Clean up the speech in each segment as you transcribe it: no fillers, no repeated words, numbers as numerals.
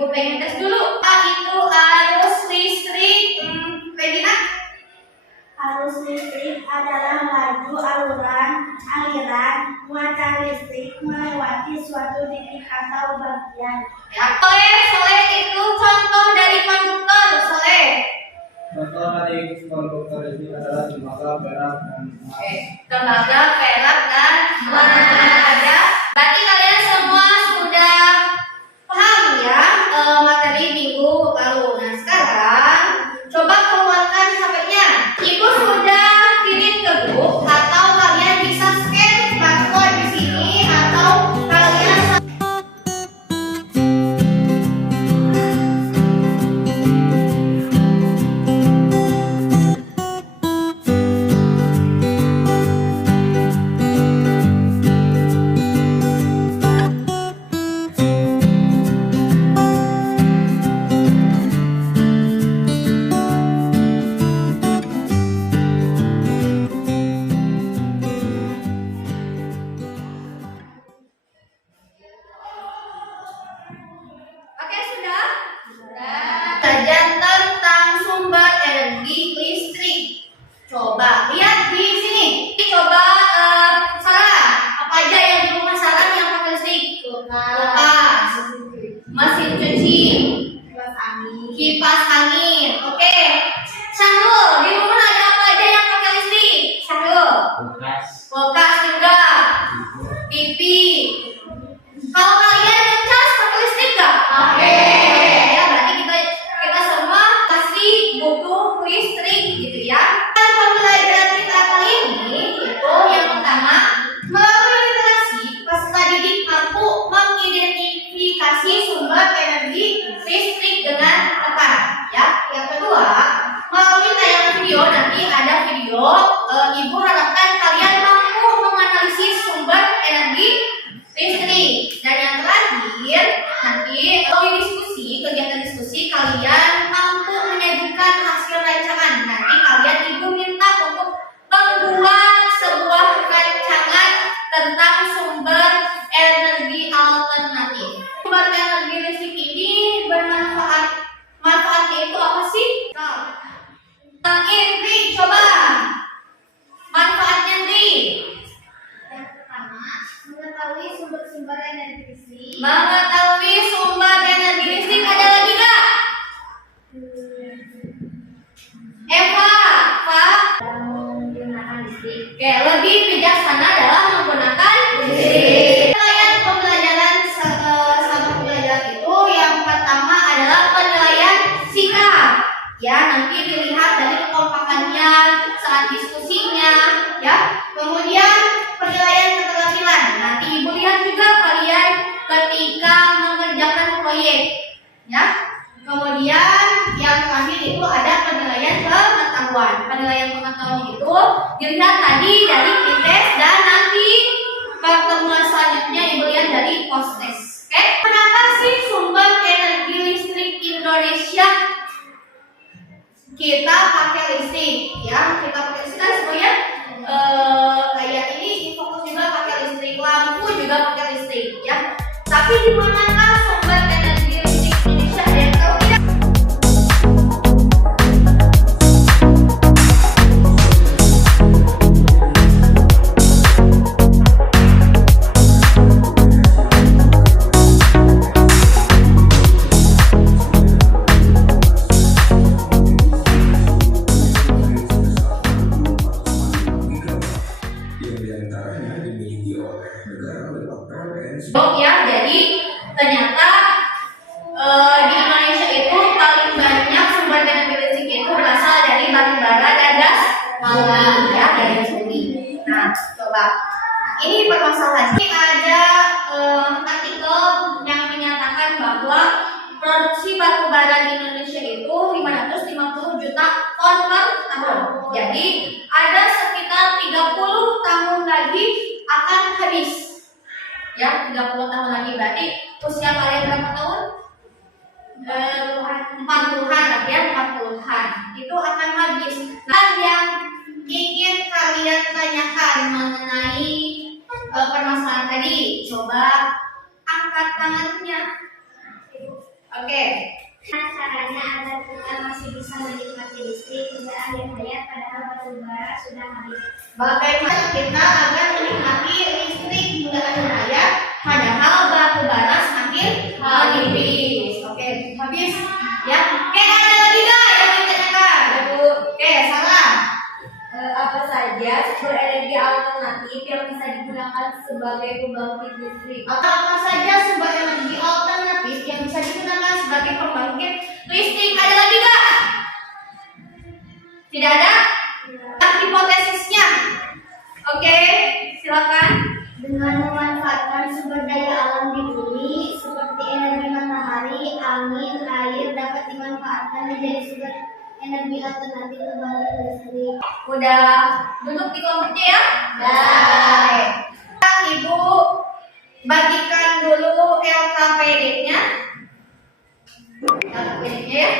Ibu pengen tes dulu. Itu arus listrik. Regina? Arus listrik adalah laju aliran muatan listrik melewati suatu titik atau bagian. Ya, Soleh itu contoh dari konduktor, Soleh. Contoh dari konduktor ini adalah tembaga, perak, dan emas. Tembaga, perak, dan emas. Berarti kalian semua sudah paham ya materi minggu lalu. Nah sekarang coba keluarkan HP-nya. Ibu sudah kirim ke grup atau kalian bisa scan barcode di sini atau kalian sudah? Belajar tentang sumber energi listrik. Coba lihat di sini. Coba Sarah, apa aja yang di rumah Sarah yang pakai listrik? Kulkas, mesin cuci, kipas angin. Oke. Syahrul, di rumah ada apa aja yang pakai listrik? Syahrul. Kulkas juga. TV. Kalau kalian ngecas pakai listrik nggak? Ya, berarti kita semua pasti butuh listrik gitu ya. Pembelajaran kita kali ini itu yang pertama, melalui literasi peserta didik mampu mengidentifikasi sumber energi listrik dengan tepat. Ya, yang kedua, melalui tayangan video nanti ada video, ibu harapkan kalian mampu menganalisis sumber energi listrik. Dan yang terakhir, nanti melalui diskusi, kegiatan diskusi kalian mampu menyajikan hasil rancangan. Nanti kalian ibu minta untuk membuat sebuah rancangan tentang sumber energi alternatif. Sumber energi listrik ini bermanfaat. Manfaatnya itu apa sih? Indri, coba manfaatnya Indri. Yang pertama, mengetahui sumber-sumber energi listrik. Mengetahui sumber energi listrik, ada lagi nggak? Eva, Pak? Menggunakan listrik. Oke, lebih bijaksana dalam menggunakan listrik. Pembelajaran sama pembelajaran itu yang pertama adalah penilaian sikap. Ya, nanti dilihat dari kekompakannya saat diskusinya, ya. Kemudian penilaian keterampilan. Nanti ibu lihat juga kalian ketika mengerjakan proyek, ya. Kemudian yang terakhir itu ada penilaian pengetahuan. Penilaian pengetahuan itu dilihat tadi dari tes dan nanti pertemuan selanjutnya ibu lihat dari post-test. Oke? Kenapa sih sumber energi listrik Indonesia kita pakai listrik? Ya, kita pakai listrik kan semuanya kayak ini fokus juga pakai listrik, lampu juga pakai listrik, ya. Tapi di manakah sumber energi listrik Indonesia? Ada yang tahu tidak? Ya, jadi ternyata di Indonesia itu paling banyak sumber energi listrik itu berasal dari batu bara dan gas alam, ya, dari bumi. Nah, coba ini permasalahan. Ini ada artikel yang menyatakan bahwa produksi batu bara di Indonesia itu 550 juta ton per tahun. Jadi ada sekitar 30 tahun lagi akan habis. Ya, 30 tahun lagi, berarti usia kalian berapa tahun? 40-an lagi ya, 40-an. Itu akan habis. Nah, yang ingin kalian tanyakan mengenai permasalahan tadi, coba angkat tangannya. Oke. Caranya agar kita masih bisa menikmati listrik hingga akhir hayat padahal batu bara sudah habis. Bagaimana kita agar menikmati listrik hingga akhir hayat padahal batu bara semakin habis. Oke, habis. Ya. Oke, ada lagi nggak yang ditanyakan? Oke, salah. Apa saja sumber energi alternatif yang bisa digunakan sebagai pembangkit listrik? Atau apa saja sumber energi alternatif yang bisa digunakan sebagai pembangkit listrik? Ada lagi nggak? Tidak ada? Hipotesisnya. Oke, silakan. Dengan memanfaatkan sumber daya alam di bumi seperti energi matahari, angin, air dapat dimanfaatkan menjadi sumber energi alternatif pembangkit listrik. Udah duduk di kelompoknya ya? Baik. Ibu bagikan dulu LKPD-nya. LKPD-nya ya.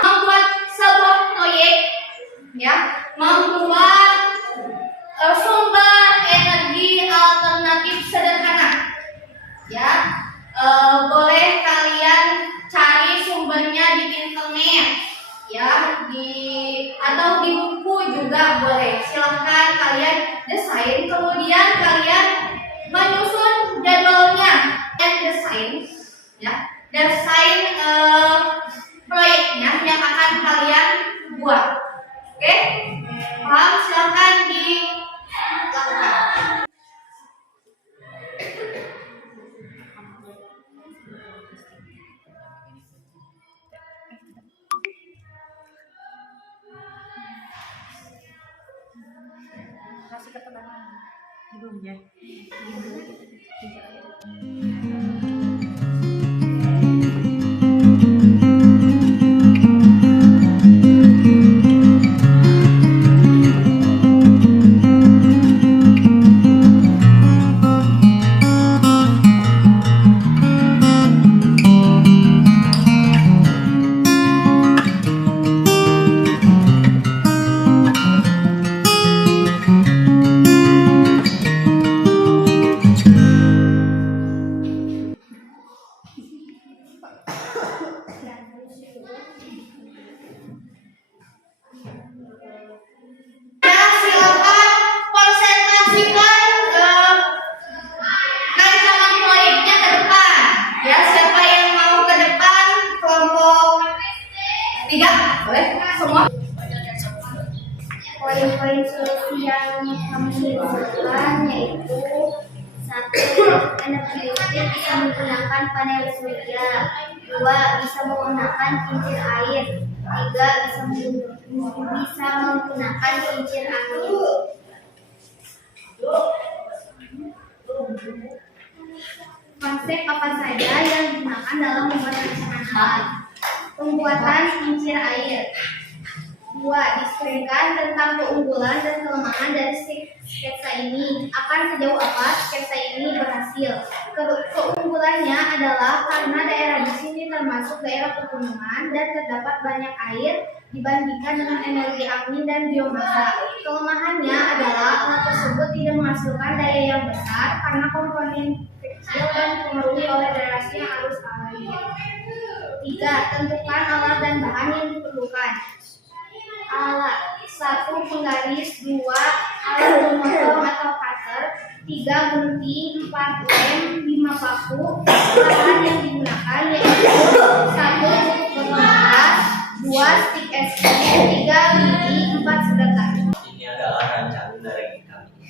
Membuat sebuah proyek ya, membuat sumber energi alternatif sederhana. Ya. Boleh kalian cari sumbernya di internet ya, atau di buku juga boleh. Silahkan kalian desain, kemudian kalian menyusun jadwalnya dan desain proyeknya yang akan kalian buat. Oke, paham? Silahkan dilakukan. Kasih ketenangan hidungnya. Ya, silakan konsentrasikan rancangan proyeknya ke depan. Ya, siapa yang mau ke depan? Kelompok 3, boleh semua. Poin-poin solusi yang kami lakukan yaitu 1. Energi listrik bisa menggunakan panel surya. 2. Bisa menggunakan kincir air. 3. Bisa menggunakan kincir angin. Konsep apa saja yang digunakan dalam membuat rancangan? Pembuatan kincir air. 2. Diskusikan tentang keunggulan dan kelemahan dari sketsa ini. Akan sejauh apa sketsa ini berhasil? Keunggulannya adalah karena daerah di sini termasuk daerah pegunungan dan terdapat banyak air dibandingkan dengan energi angin dan biomasa. Kelemahannya adalah alat tersebut tidak menghasilkan daya yang besar karena komponen kecil dan dipengaruhi oleh derasnya arus air. 3. Tentukan alat dan bahan yang diperlukan. Alat 1. Penggaris. 2. Alat memotong atau cutter. 3. Gunting. 4. Lem. 5. Paku. Bahan yang digunakan yaitu 1. Potong kertas. 2. Stik es krim. 3. Lidi. 4. sedotan. Ini adalah rancangan dari kami.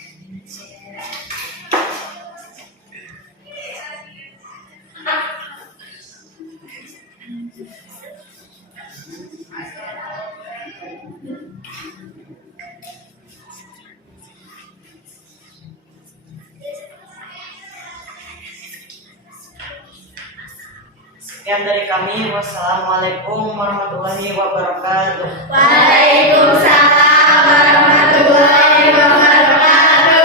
Sekian dari kami. Wassalamualaikum warahmatullahi wabarakatuh. Waalaikumsalam warahmatullahi wabarakatuh.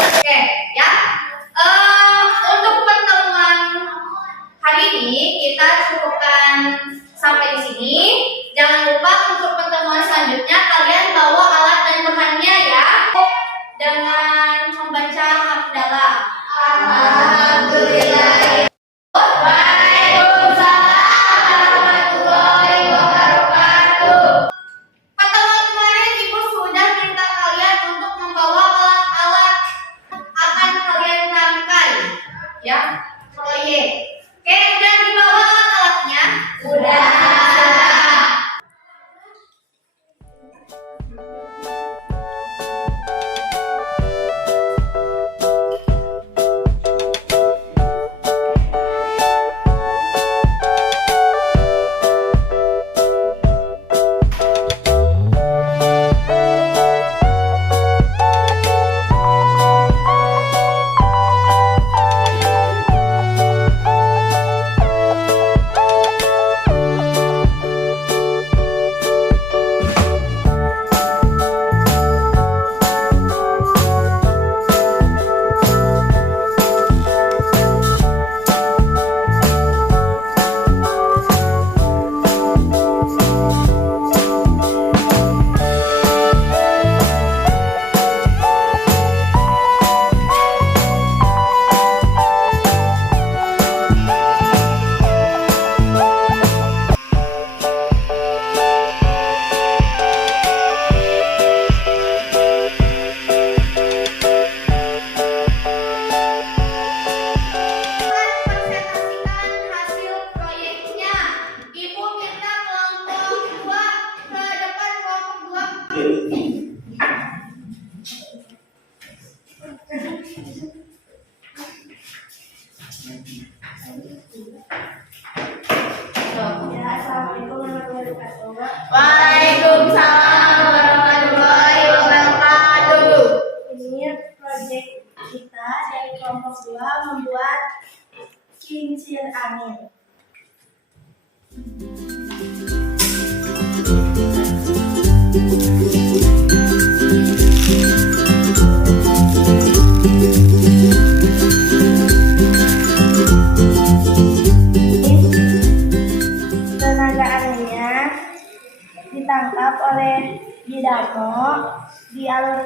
Oke, ya. Untuk pertemuan hari ini kita cukupkan sampai di sini. Jangan lupa untuk pertemuan selanjutnya kalian bawa alat dan bahannya ya. Dengan membaca hamdalah. Alhamdulillah. ya proyek. Oke, udah dibawa alatnya? Udah. Presentasikan hasil proyeknya. Ibu minta kelompok 2 ke depan, kelompok 2. Waalaikumsalam warahmatullahi wabarakatuh. Ini proyek kita dari kelompok 2 membuat kincir angin. Tenaga anginnya ditangkap oleh dinamo,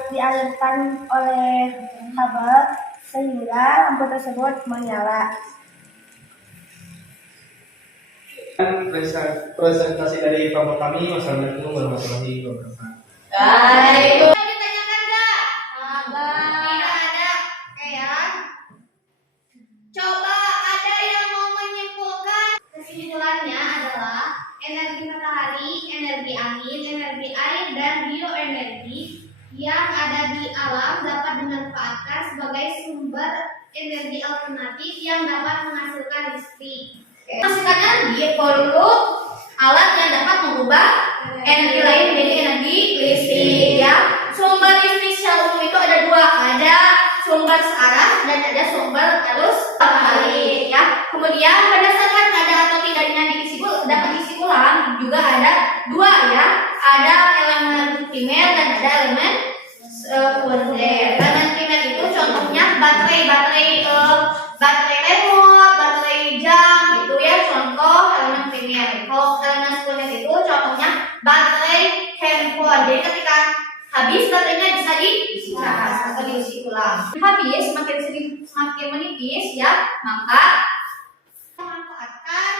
dialirkan oleh kabel sehingga lampu tersebut menyala. Presentasi dari kelompok kami. Wassalamualaikum warahmatullahi wabarakatuh. Baik. Ada ditanyakan nggak? Tidak ada. Oke ya. Coba ada yang mau menyimpulkan? Kesimpulannya adalah energi matahari, energi angin, energi air, dan bioenergi yang ada di alam dapat dimanfaatkan sebagai sumber energi alternatif yang dapat menghasilkan listrik. Menghasilkan energi perlu alat yang dapat mengubah energi lain menjadi energi listrik ya. Sumber listrik secara umum itu ada 2, ada sumber searah dan ada sumber arus balik ya. Kemudian berdasarkan ada atau tidaknya dapat diisi ulang juga ada 2 ya. Ada elemen primer dan ada elemen sekunder. Elemen primer itu contohnya baterai remote, baterai jam gitu ya, contoh elemen primer. Kalau elemen sekunder itu contohnya baterai handphone. Jadi ketika habis baterainya bisa dicas atau diisi ulang. Habis semakin menipis ya, maka memanfaatkan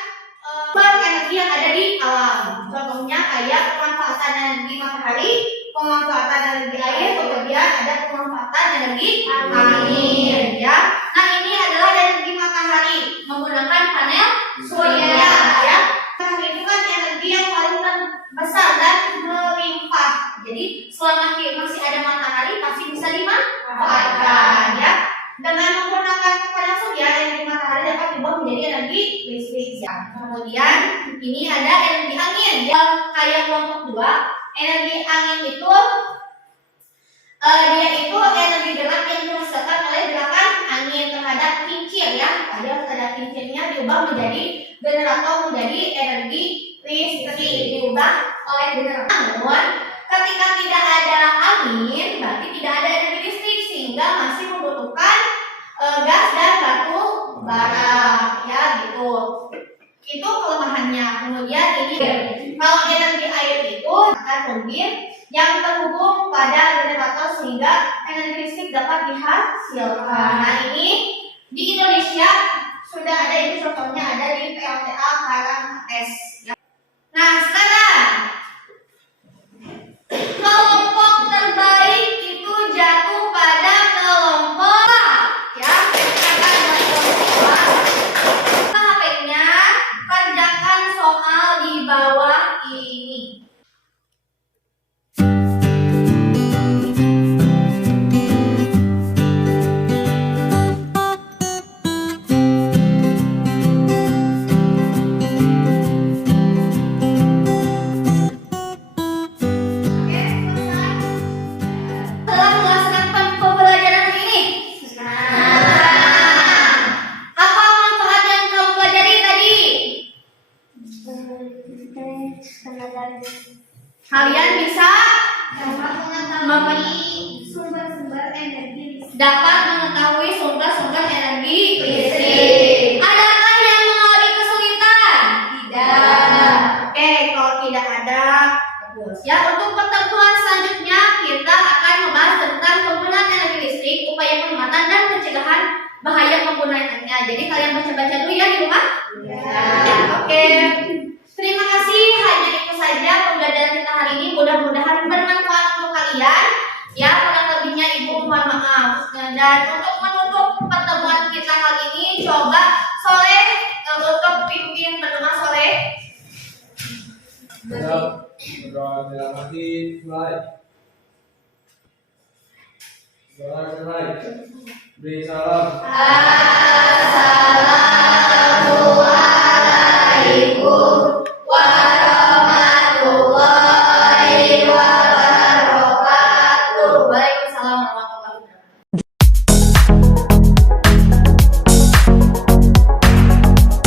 energi yang ada di alam. Contohnya kayak pemanfaatan energi matahari, pemanfaatan energi air, kemudian ada pemanfaatan energi angin ya. Nah, ini adalah energi matahari menggunakan panel surya ya. Matahari itu kan energi yang paling besar dan melimpah. Jadi selama masih ada matahari pasti bisa dimanfaatkan ya. Dengan menggunakan panel surya, energi matahari dapat diubah menjadi energi listrik ya. Kemudian ini ada energi angin yang kayak kelompok 2. Energi angin itu dia itu energi gerak yang dihasilkan oleh gerakan angin terhadap kincir ya. Terhadap kincirnya diubah menjadi generator menjadi energi listrik, diubah oleh generator. Namun ketika tidak ada angin berarti tidak ada energi listrik sehingga masih membutuhkan gas dan batu bara ya gitu. Itu kelemahannya. Kemudian ini kalau energi air itu akan turbin yang terhubung pada generator sehingga energi listrik dapat dihasilkan. Nah, ini di Indonesia sudah ada, itu contohnya ada di PLTA Karanganyar ya. Nah, sekarang kelompok terbaik itu jatuh pada kelompok ya. Akan Kalian bisa dapat mengetahui sumber-sumber energi listrik. dapat mengetahui sumber-sumber energi listrik. Adakah yang mengalami kesulitan? Tidak. Oke, kalau tidak ada, bagus. Ya, untuk pertemuan selanjutnya kita akan membahas tentang penggunaan energi listrik, upaya penghematan dan pencegahan bahaya penggunaannya. Jadi kalian baca-baca dulu ya di rumah. Ya. Oke. Terima kasih, hanya itu saja pembelajaran kita hari ini. Mudah-mudahan bermanfaat untuk kalian. Ya, kurang lebihnya ibu mohon maaf. Dan untuk menutup pertemuan kita kali ini, coba Soleh untuk pimpin berdoa Soleh. Berdoa dalam hati mulai. Doa selesai. Beri salam. Assalamualaikum.